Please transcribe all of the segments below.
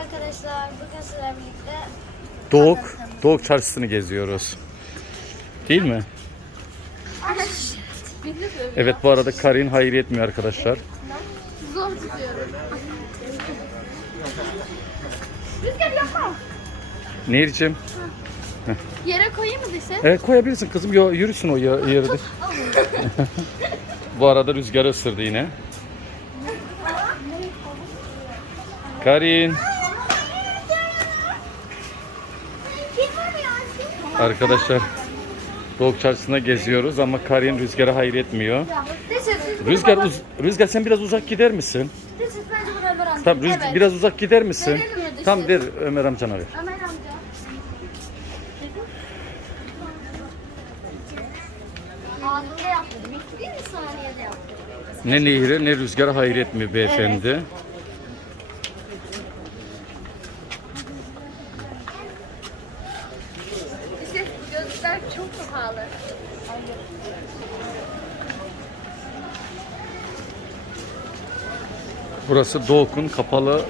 arkadaşlar. Bugün sizlerle birlikte Doğuk, Doğuk çarşısını geziyoruz. Değil mi? Evet bu arada Karin hayır etmiyor arkadaşlar. zor tutuyorum. Rüzgar yapma. Nehir'cim. Yere koyayım mı dese? Evet koyabilirsin kızım. Yo, yürüsün o ya- yerde. bu arada rüzgar ısırdı yine. Karin. Arkadaşlar Doğuk çarşısına geziyoruz ama Karin rüzgara hayır etmiyor. Rüzgar uz- Rüzgar sen biraz uzak gider misin? Tamam Rüzgar biraz uzak gider misin? Verelim mi dişi? Tamam ver Ömer amcana ver. Ömer amca. Anında yaptım. Bir saniyede yaptım. Ne nehire ne rüzgara hayır etmiyor beyefendi. İşte gözlükler çok pahalı. Burası Doğuk'un kapalı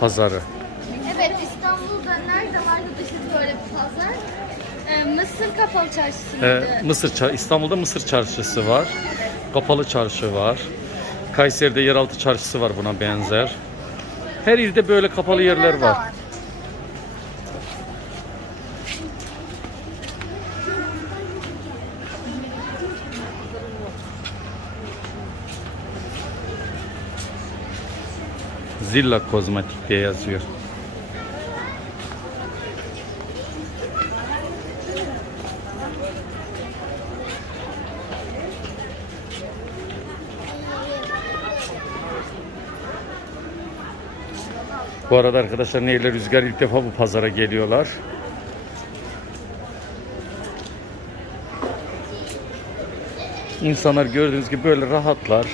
pazarı. Evet İstanbul'da nerede vardı dışarı böyle bir pazar? Ee, Mısır Kapalı Çarşısı Ee? Mısır Çar- İstanbul'da Mısır Çarşısı var. Kapalı Çarşı var. Kayseri'de yeraltı çarşısı var buna benzer. Her ilde böyle kapalı yerler Emirne'de var. Zilla Kozmetik diye yazıyor. Bu arada arkadaşlar Nehirle Rüzgar ilk defa bu pazara geliyorlar. İnsanlar gördüğünüz gibi böyle rahatlar.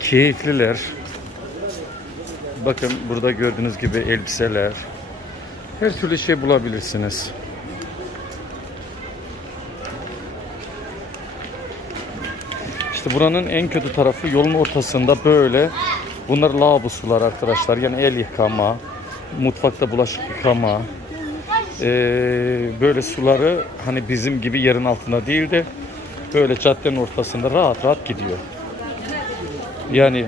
Keyifliler. Bakın burada gördüğünüz gibi elbiseler. Her türlü şey bulabilirsiniz. İşte buranın en kötü tarafı yolun ortasında böyle bunlar lavabo sular arkadaşlar. Yani el yıkama, mutfakta bulaşık yıkama. Ee, böyle suları hani bizim gibi yerin altında değil de böyle caddenin ortasında rahat rahat gidiyor. Yani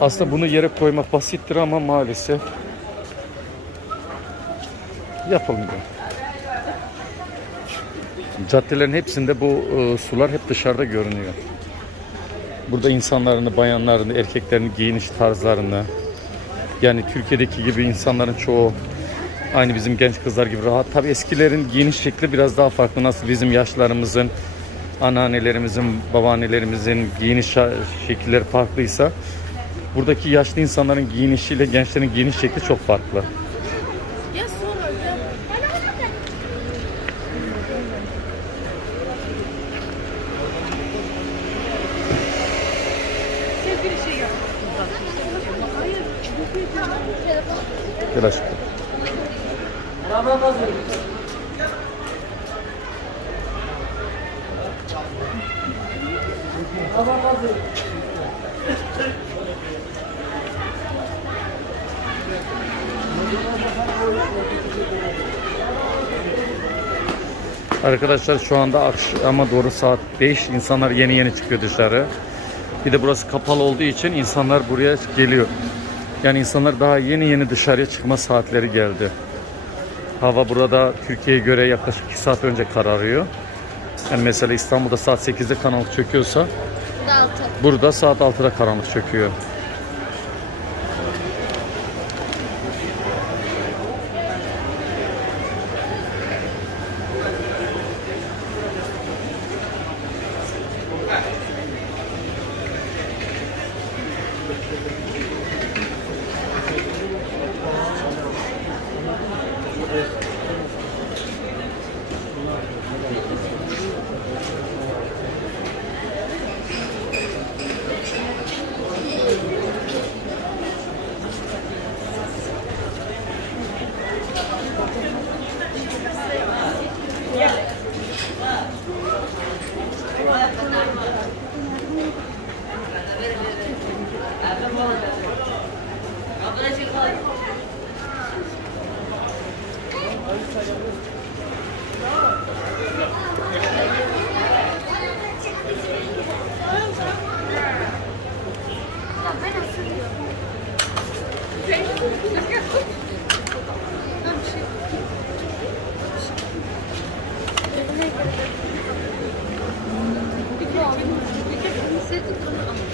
aslında bunu yere koymak basittir ama maalesef yapılmıyor. Caddelerin hepsinde bu e, sular hep dışarıda görünüyor. Burada insanların, bayanların, erkeklerin giyiniş tarzlarını yani Türkiye'deki gibi insanların çoğu aynı bizim genç kızlar gibi rahat. Tabii eskilerin giyiniş şekli biraz daha farklı. Nasıl bizim yaşlarımızın, anneannelerimizin, babaannelerimizin giyiniş şekilleri farklıysa buradaki yaşlı insanların giyinişiyle gençlerin giyiniş şekli çok farklı. Hocam. Gel aşkım. Arkadaşlar şu anda akşama doğru saat 5 insanlar yeni yeni çıkıyor dışarı. Bir de burası kapalı olduğu için insanlar buraya geliyor. Yani insanlar daha yeni yeni dışarıya çıkma saatleri geldi. Hava burada Türkiye'ye göre yaklaşık 2 saat önce kararıyor. Yani mesela İstanbul'da saat 8'de karanlık çöküyorsa burada saat 6'da karanlık çöküyor. 哎。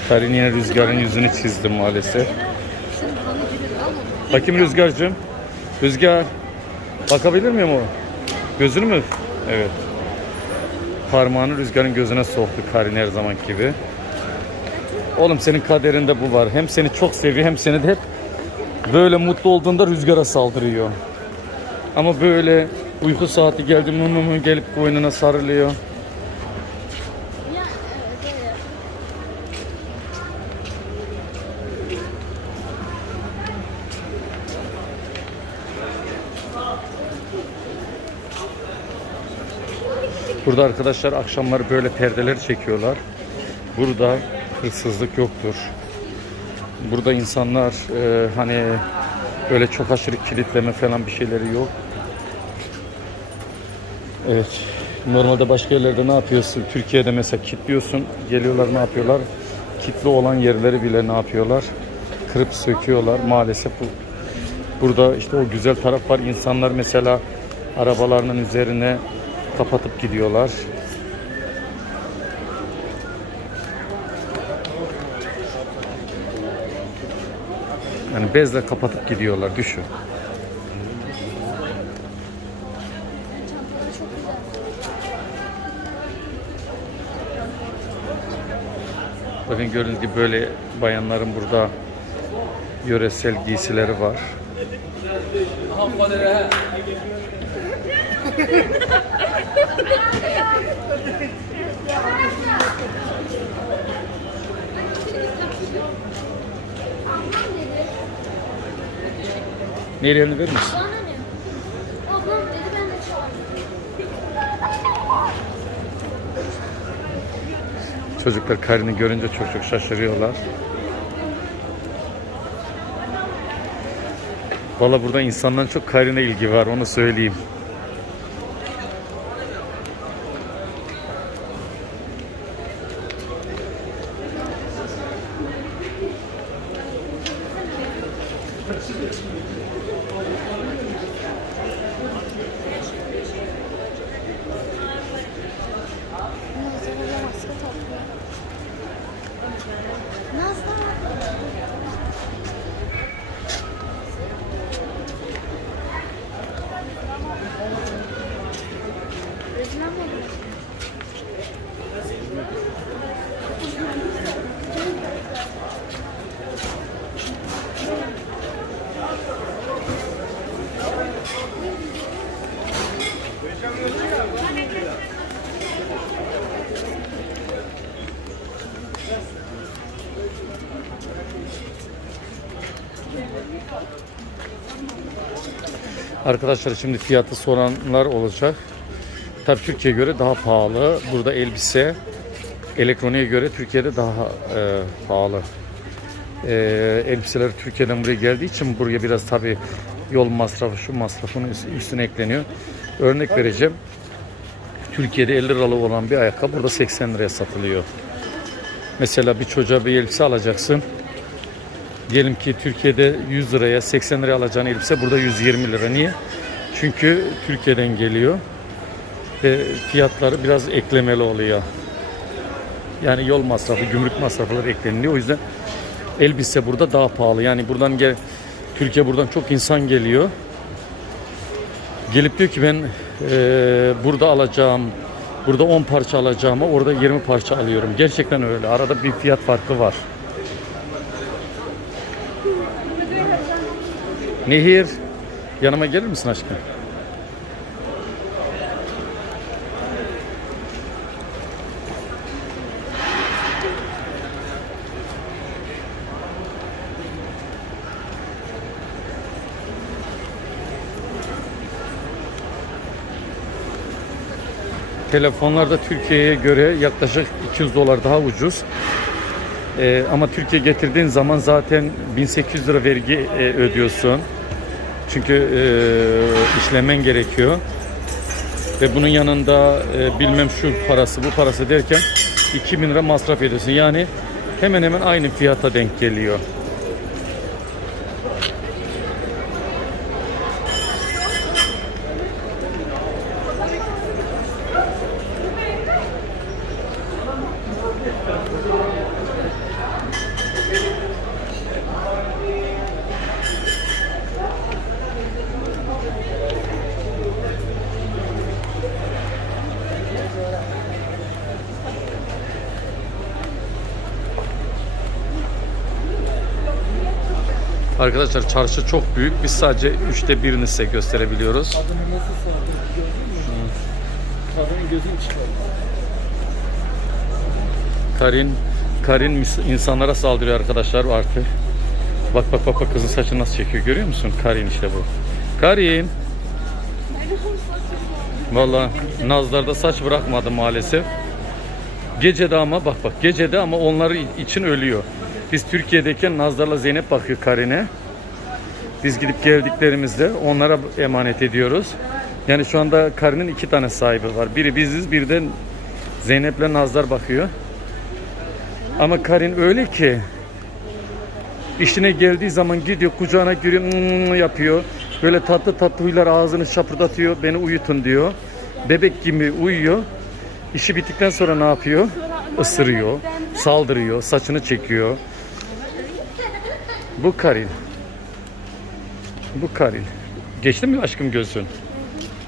Karin yine Rüzgar'ın yüzünü çizdi maalesef. Bakayım Rüzgar'cığım. Rüzgar. Bakabilir miyim o? Gözünü mü? Evet. Parmağını Rüzgar'ın gözüne soktu Karin her zaman gibi. Oğlum senin kaderinde bu var. Hem seni çok seviyor hem seni de hep böyle mutlu olduğunda Rüzgar'a saldırıyor. Ama böyle uyku saati geldi mı mı gelip boynuna sarılıyor. Burada arkadaşlar akşamları böyle perdeler çekiyorlar. Burada hırsızlık yoktur. Burada insanlar e, hani böyle çok aşırı kilitleme falan bir şeyleri yok. Evet. Normalde başka yerlerde ne yapıyorsun? Türkiye'de mesela kilitliyorsun. Geliyorlar ne yapıyorlar? Kitli olan yerleri bile ne yapıyorlar? Kırıp söküyorlar. Maalesef bu Burada işte o güzel taraf var. İnsanlar mesela arabalarının üzerine kapatıp gidiyorlar. Yani bezle kapatıp gidiyorlar. Düşün. Bakın gördüğünüz gibi böyle bayanların burada yöresel giysileri var. Nehirlerini verir misin? Bana ne? Ablam dedi ben de çağırdım. Çocuklar Karin'i görünce çok çok şaşırıyorlar. Valla burada insandan çok Karin'e ilgi var onu söyleyeyim. ノンストップ Arkadaşlar şimdi fiyatı soranlar olacak. Tabii Türkiye'ye göre daha pahalı. Burada elbise elektroniğe göre Türkiye'de daha e, pahalı. E, elbiseler Türkiye'den buraya geldiği için buraya biraz tabii yol masrafı şu masrafın üst- üstüne ekleniyor. Örnek vereceğim. Türkiye'de 50 liralık olan bir ayakkabı burada 80 liraya satılıyor. Mesela bir çocuğa bir elbise alacaksın. Diyelim ki Türkiye'de 100 liraya 80 liraya alacağın elbise burada 120 lira. Niye? Çünkü Türkiye'den geliyor ve fiyatları biraz eklemeli oluyor. Yani yol masrafı, gümrük masrafları ekleniliyor. O yüzden elbise burada daha pahalı. Yani buradan gel Türkiye buradan çok insan geliyor. Gelip diyor ki ben eee, burada alacağım, burada 10 parça alacağıma orada 20 parça alıyorum. Gerçekten öyle. Arada bir fiyat farkı var. Nehir, yanıma gelir misin aşkım? Telefonlar da Türkiye'ye göre yaklaşık 200 dolar daha ucuz. Ee, ama Türkiye getirdiğin zaman zaten 1800 lira vergi e, ödüyorsun. Çünkü e, işlemen gerekiyor. Ve bunun yanında e, bilmem şu parası bu parası derken 2000 lira masraf ediyorsun. Yani hemen hemen aynı fiyata denk geliyor. Arkadaşlar çarşı çok büyük. Biz sadece üçte birini size gösterebiliyoruz. Kadını nasıl saldırdı gördün mü? Kadının gözünü çıkardı. Karin Karin insanlara saldırıyor arkadaşlar artık. Bak bak bak bak kızın saçını nasıl çekiyor görüyor musun? Karin işte bu. Karin. Vallahi Nazlar'da saç bırakmadı maalesef. Gecede ama bak bak gecede ama onları için ölüyor. Biz Türkiye'deyken Nazlar'la Zeynep bakıyor Karin'e. Biz gidip geldiklerimizde onlara emanet ediyoruz. Yani şu anda Karin'in iki tane sahibi var. Biri biziz, bir de Zeynep'le Nazlar bakıyor. Ama Karin öyle ki işine geldiği zaman gidiyor kucağına giriyor "Mm" yapıyor. Böyle tatlı tatlı huylar ağzını şapırdatıyor. Beni uyutun diyor. Bebek gibi uyuyor. İşi bittikten sonra ne yapıyor? Isırıyor, saldırıyor, saçını çekiyor. Bu Karin. Bu Karin. Geçti mi aşkım gözün?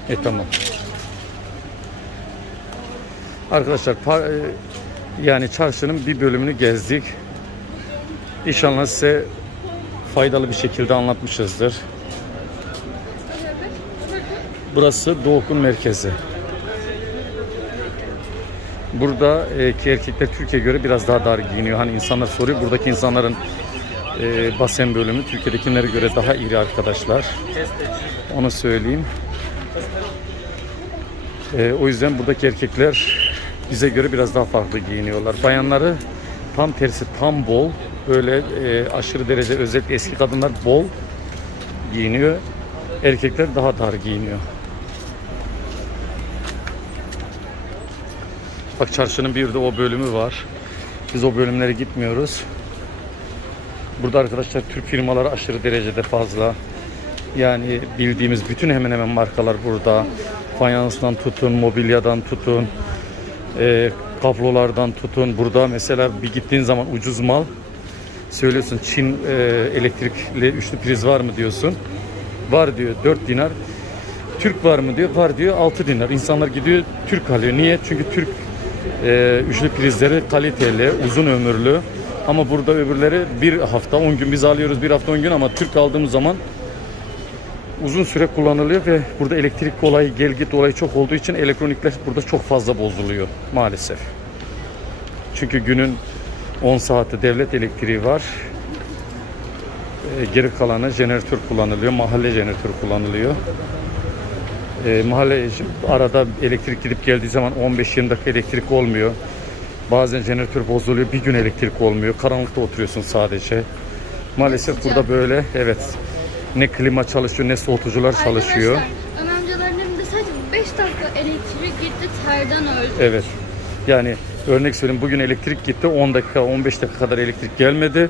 E tamam. Arkadaşlar e, yani çarşının bir bölümünü gezdik. İnşallah size faydalı bir şekilde anlatmışızdır. Burası Doğuk'un merkezi. Burada e, erkekler Türkiye'ye göre biraz daha dar giyiniyor. Hani insanlar soruyor. Buradaki insanların e, basen bölümü Türkiye'dekilere göre daha iri arkadaşlar. Onu söyleyeyim. E, o yüzden buradaki erkekler bize göre biraz daha farklı giyiniyorlar. Bayanları tam tersi tam bol. Böyle e, aşırı derece özellikle eski kadınlar bol giyiniyor. Erkekler daha dar giyiniyor. Bak çarşının bir de o bölümü var. Biz o bölümlere gitmiyoruz. Burada arkadaşlar Türk firmaları aşırı derecede fazla. Yani bildiğimiz bütün hemen hemen markalar burada. Fayanstan tutun, mobilyadan tutun, e, kablolardan tutun. Burada mesela bir gittiğin zaman ucuz mal söylüyorsun Çin e, elektrikli üçlü priz var mı diyorsun. Var diyor 4 dinar. Türk var mı diyor. Var diyor 6 dinar. İnsanlar gidiyor Türk alıyor. Niye? Çünkü Türk e, üçlü prizleri kaliteli, uzun ömürlü. Ama burada öbürleri bir hafta 10 gün biz alıyoruz bir hafta 10 gün ama Türk aldığımız zaman uzun süre kullanılıyor ve burada elektrik olayı, gel git olayı çok olduğu için elektronikler burada çok fazla bozuluyor maalesef. Çünkü günün 10 saati devlet elektriği var. E, geri kalanı jeneratör kullanılıyor, mahalle jeneratörü kullanılıyor. E, mahalle arada elektrik gidip geldiği zaman 15-20 dakika elektrik olmuyor. Bazen jeneratör bozuluyor, bir gün elektrik olmuyor. Karanlıkta oturuyorsun sadece. Maalesef burada böyle, evet. Ne klima çalışıyor, ne soğutucular çalışıyor. Arkadaşlar Ömer amcaların evinde sadece 5 dakika elektrik gitti terden öldü. Evet. Yani örnek söyleyeyim bugün elektrik gitti 10 dakika 15 dakika kadar elektrik gelmedi.